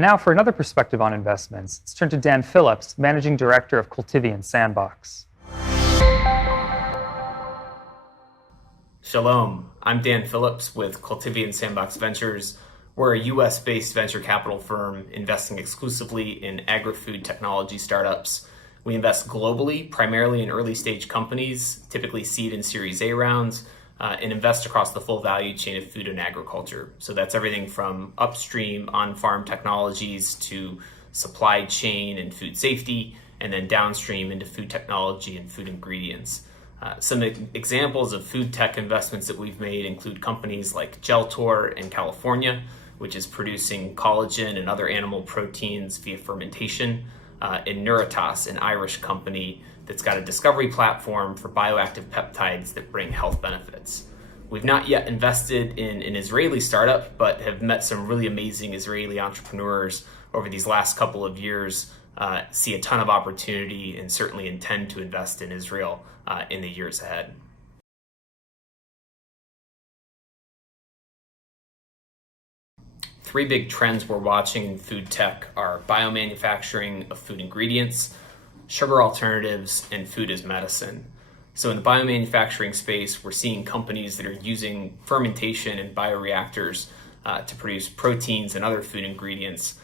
And now for another perspective on investments, let's turn to Dan Phillips, Managing Director of Cultivian Sandbox. Shalom, I'm Dan Phillips with Cultivian Sandbox Ventures. We're a US-based venture capital firm investing exclusively in agri-food technology startups. We invest globally, primarily in early-stage companies, typically seed and Series A rounds, and invest across the full value chain of food and agriculture. So that's everything from upstream on-farm technologies to supply chain and food safety, and then downstream into food technology and food ingredients. Some examples of food tech investments that we've made include companies like Geltor in California, which is producing collagen and other animal proteins via fermentation, and Neuritas, an Irish company that's got a discovery platform for bioactive peptides that bring health benefits. We've not yet invested in an Israeli startup, but have met some really amazing Israeli entrepreneurs over these last couple of years, see a ton of opportunity, and certainly intend to invest in Israel in the years ahead. Three big trends we're watching in food tech are biomanufacturing of food ingredients, sugar alternatives, and food as medicine. So in the biomanufacturing space, we're seeing companies that are using fermentation and bioreactors to produce proteins and other food ingredients,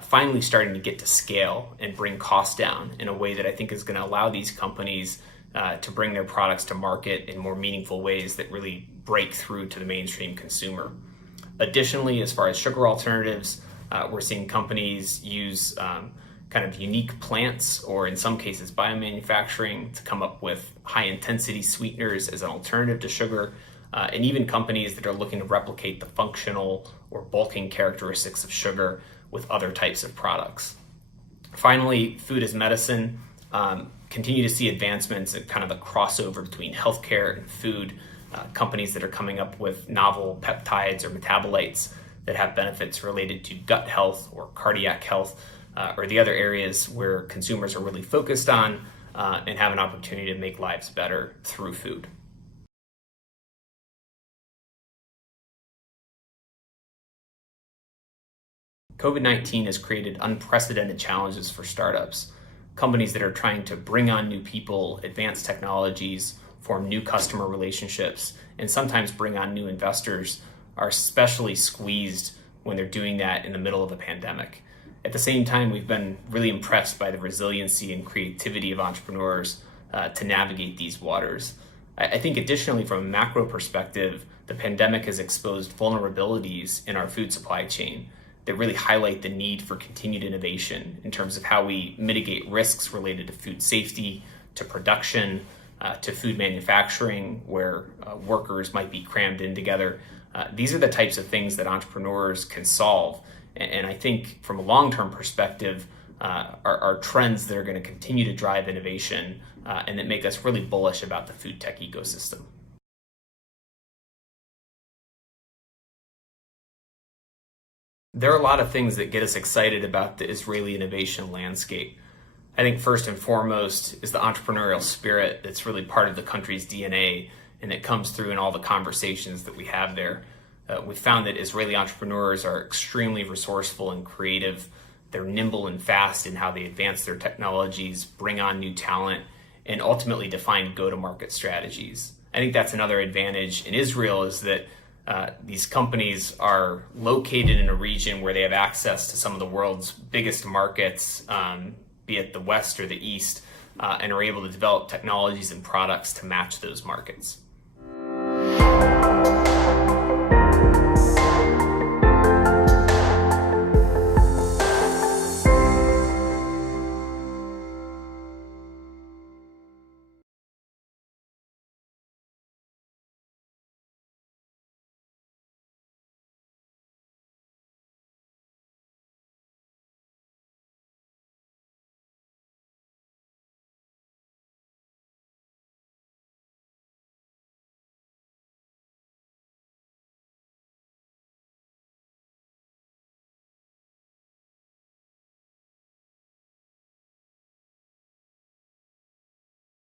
finally starting to get to scale and bring costs down in a way that I think is going to allow these companies to bring their products to market in more meaningful ways that really break through to the mainstream consumer. Additionally, as far as sugar alternatives, we're seeing companies use kind of unique plants, or in some cases biomanufacturing, to come up with high intensity sweeteners as an alternative to sugar, and even companies that are looking to replicate the functional or bulking characteristics of sugar with other types of products. Finally, food as medicine. Continue to see advancements in kind of the crossover between healthcare and food, companies that are coming up with novel peptides or metabolites that have benefits related to gut health or cardiac health, or the other areas where consumers are really focused on and have an opportunity to make lives better through food. COVID-19 has created unprecedented challenges for startups. Companies that are trying to bring on new people, advance technologies, form new customer relationships, and sometimes bring on new investors are especially squeezed when they're doing that in the middle of a pandemic. At the same time, we've been really impressed by the resiliency and creativity of entrepreneurs to navigate these waters. I think additionally, from a macro perspective, the pandemic has exposed vulnerabilities in our food supply chain that really highlight the need for continued innovation in terms of how we mitigate risks related to food safety, to production, to food manufacturing, where workers might be crammed in together. These are the types of things that entrepreneurs can solve. And I think from a long-term perspective, are trends that are going to continue to drive innovation and that make us really bullish about the food tech ecosystem. There are a lot of things that get us excited about the Israeli innovation landscape. I think first and foremost is the entrepreneurial spirit that's really part of the country's DNA, and it comes through in all the conversations that we have there. We found that Israeli entrepreneurs are extremely resourceful and creative. They're nimble and fast in how they advance their technologies, bring on new talent, and ultimately define go-to-market strategies. I think that's another advantage in Israel, is that these companies are located in a region where they have access to some of the world's biggest markets, be it the West or the East, and are able to develop technologies and products to match those markets.